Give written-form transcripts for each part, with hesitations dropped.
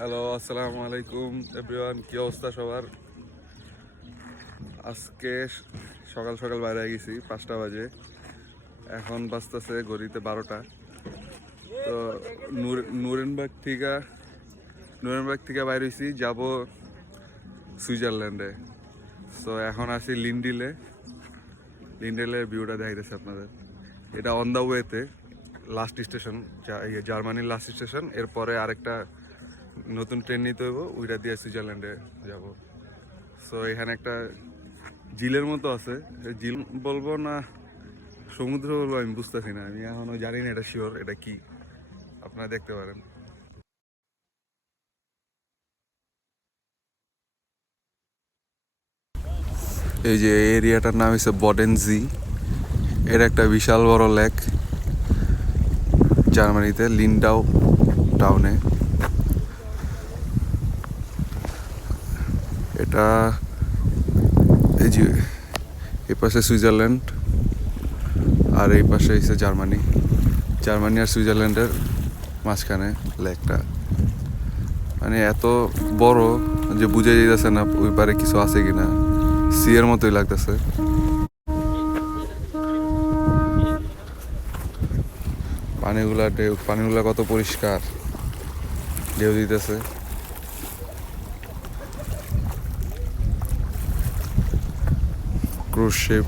Hello, আসসালামু আলাইকুম everyone. কি অবস্থা সবার? আজকে সকাল সকাল বাইরে গেছি 5টা বাজে। এখন বাজতেছে ঘড়িতে 12টা। তো নুরেনবার্গ থেকে বাইরে হয়েছি, যাব সুইজারল্যান্ডে। তো এখন আছি লিন্ডেলের ভিউটা দেখাইতেছে আপনাদের। এটা অন দ্য ওয়েতে লাস্ট স্টেশন, জার্মানির লাস্ট স্টেশন। এরপরে আরেকটা নতুন ট্রেন নিতে হইব, ওইটা দিয়ে সুইজারল্যান্ডে যাব। সো এখানে একটা ঝিলের মতো আছে, ঝিল বলবো না সমুদ্র বলবো আমি বুঝতেছি না, আমি এখনো জানি না এটা শিওর এটা কি। আপনারা দেখতে পারেন। এই যে এরিয়াটার নাম হচ্ছে বডেনজি। এটা একটা বিশাল বড় লেক, জার্মানিতে লিন্ডাউ টাউনে। এটা এই যে এই পাশে সুইজারল্যান্ড আর এই পাশে হচ্ছে জার্মানি আর সুইজারল্যান্ডের মাঝখানে লেকটা। মানে এত বড় যে বুঝে যাইতেছে না ওই পারে কিছু আছে কিনা, সি এর মতোই লাগতেছে। পানিগুলা কত পরিষ্কার, ঢেউ দিতেছে। Cruise ship.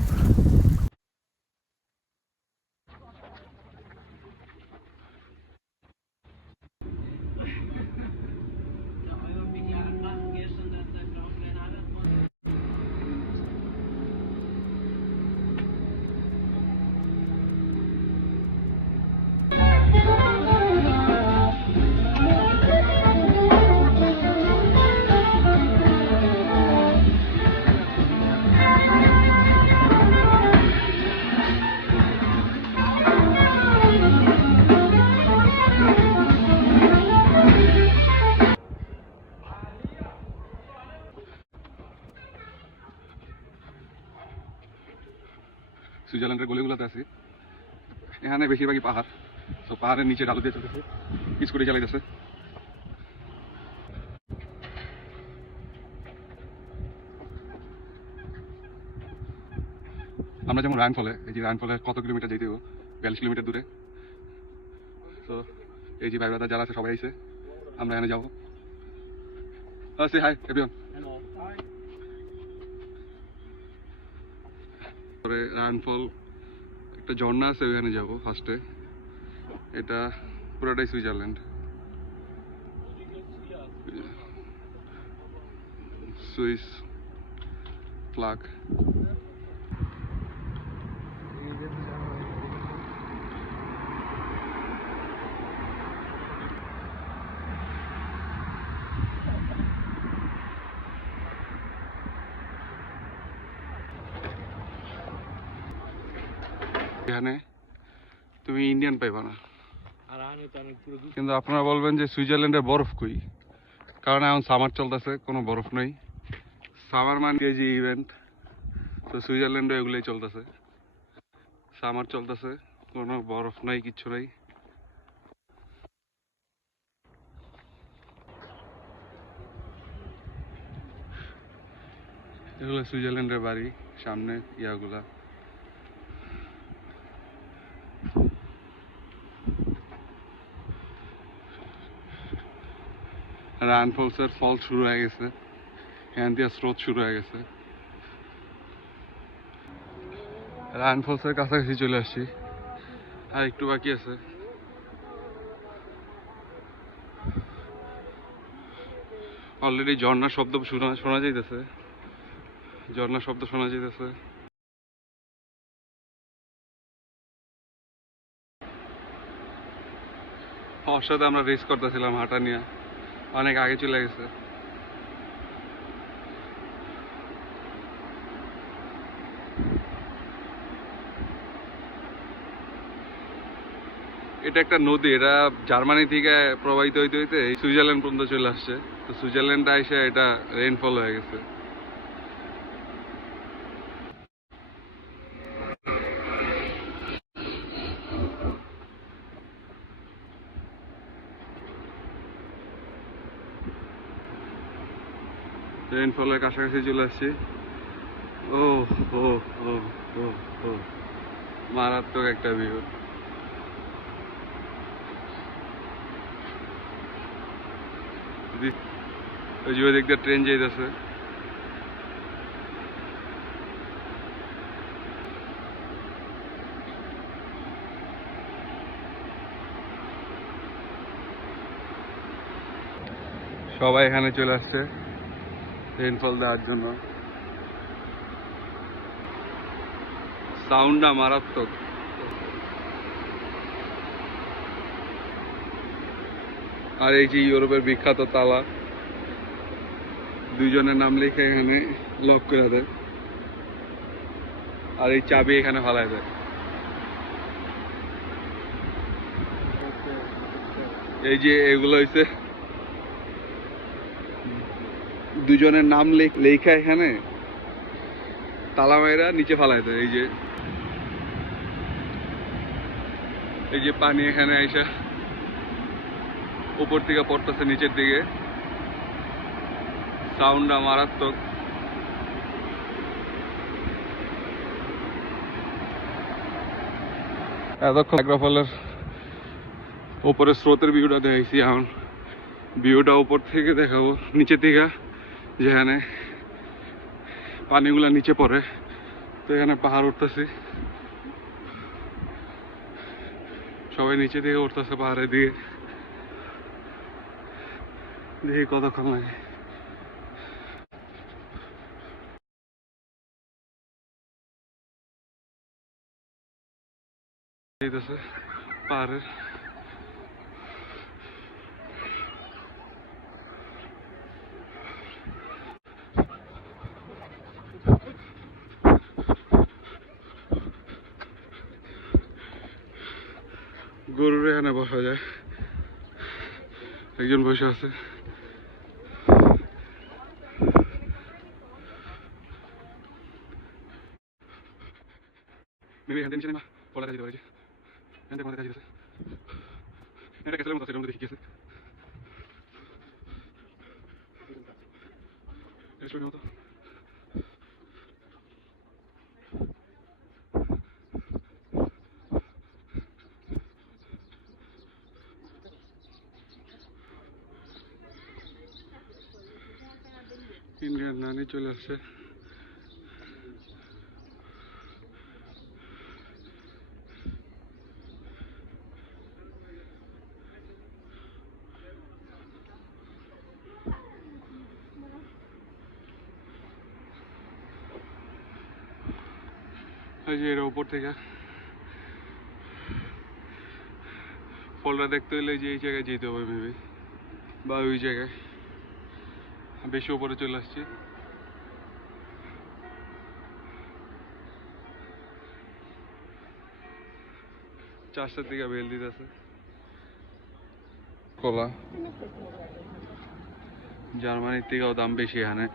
সুইজারল্যান্ডের গলিগুলোতে আছি। এখানে বেশিরভাগই পাহাড়, তো পাহাড়ের নিচে ঢালু দিয়ে চলতেছে, স্কুটি চালাইতেছে। আমরা যেমন রায়নফলে, এই যে রায়নফলে কত কিলোমিটার যেতে হবে, 42 কিলোমিটার দূরে। তো এই যে ভাই ব্রাদার যারা আছে সবাই আইছে, আমরা এখানে যাবো। Hi everyone. পরে রায়নফল একটা ঝর্ণা আছে, ওইখানে যাবো ফার্স্টে। এটা পুরোটাই সুইজারল্যান্ড, সুইস ফ্ল্যাগ। এখানে তুমি ইন্ডিয়ান পাইবা না, কিন্তু আপনারা বলবেন যে সুইজারল্যান্ডের বরফ কই, কারণ এখন সামার চলতেছে, কোনো বরফ নেই। সামার মানে যে ইভেন্ট, তো সুইজারল্যান্ডে এগুলোই চলতেছে। সামার চলতেছে, কোনো বরফ নাই, কিচ্ছু নাই। এগুলো সুইজারল্যান্ডের বাড়ি, সামনে ইয়াগুলা। রায়নফলসের ফল শুরু হয়ে গেছে, এখান দিয়ে স্রোত শুরু হয়ে গেছে। রায়নফলসের কাছাকাছি চলে আসছি, আর একটু বাকি আছে। অলরেডি ঝর্ণার শব্দ শোনা যাইতেছে, ঝর্ণার শব্দ শোনা যাইতেছে। ওর সাথে আমরা রেস করতেছিলাম হাঁটা নিয়ে, অনেক আগে চলে গেছে। এটা একটা নদী, এটা জার্মানি থেকে প্রবাহিত হইতে হইতে সুইজারল্যান্ড পর্যন্ত চলে আসছে। তো সুইজারল্যান্ডে এসে এটা রেইনফল হয়ে গেছে। রেইনফলের কাছাকাছি চলে আসছি। ও ও ও ও ও মারাত্মক একটা ভিউ। ওই যে ওদিক দিয়ে ট্রেন যাইতেছে। সবাই এখানে চলে আসছে রেইনফল দেওয়ার জন্য। সাউন্ডটা মারাত্মক। আর এই যে ইউরোপের বিখ্যাত তালা, দুইজনের নাম লিখে এখানে লক করে দেয়, আর এই চাবি এখানে ফালায় দেয়। এই যে এগুলো হইছে দুজনের নাম লেখা এখানে, তালা মাইরা নিচে ফালায় দেয়। এই যে পানি এখানে আইসা উপর থেকে পড়তেছে নিচের দিকে, সাউন্ডটা মারাত্মক। এতক্ষণ নায়াগ্রা উপরে স্রোতের ভিউটা দেখাইছি, এখন ভিউটা উপর থেকে দেখাবো নিচে থেকে, যেখানে পানিগুলা নিচে পড়ে। তো এখানে পাহাড় উঠতেছি, সবাই নিচে থেকে উঠতেছে পাহাড়ের দিকে। দেখি কতক্ষণ লাগে। পাহাড়ের গরুর এখানে বসা যায়, একজন বসে আছে। এখান থেকে না পড়া যেতে পারে, এখান থেকে দেখা যাচ্ছে এটা কেসের মতো আছে, এর মধ্যে দেখি গেছে রেস্টুরেন্টের মতো। ইন্ডিয়ান নানি চলে আসছে। এর উপর থেকে ফলটা দেখতে হলে যে এই জায়গায় যেতে হবে মেবি, বা ওই জায়গায়। বেশি উপরে চলে আসছি। চারটার দিকে বেল দিতেছে কলা। জার্মানির থেকেও দাম বেশি এখানে।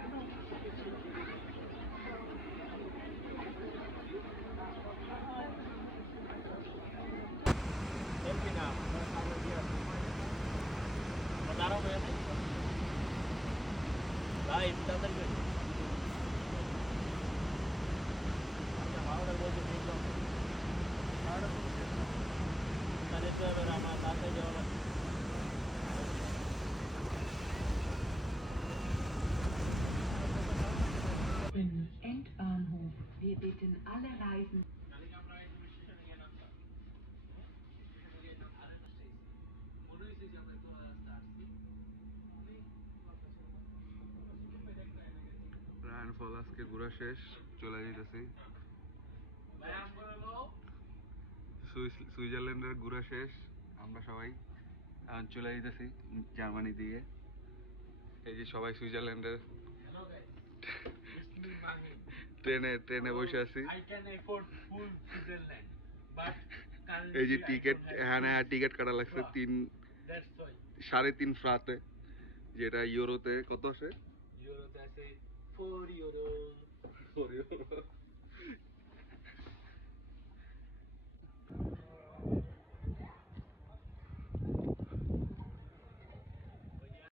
Endbahnhof. Wir bitten alle Reisen. রায়নফল আজকে ঘোরা শেষ, চলে যেতেছি। সুইজারল্যান্ডের ঘোরা শেষ, আমরা সবাই এখন চলে যেতেছি জার্মানি দিয়ে। এই যে সবাই সুইজারল্যান্ডের ট্রেনে বসে আছি। এই যে টিকিট, এখানে টিকিট কাটা লাগছে 3.5 ফ্রাতে, যেটা ইউরোতে কত আসে? ইউরোতে আছে 4 ইউরো।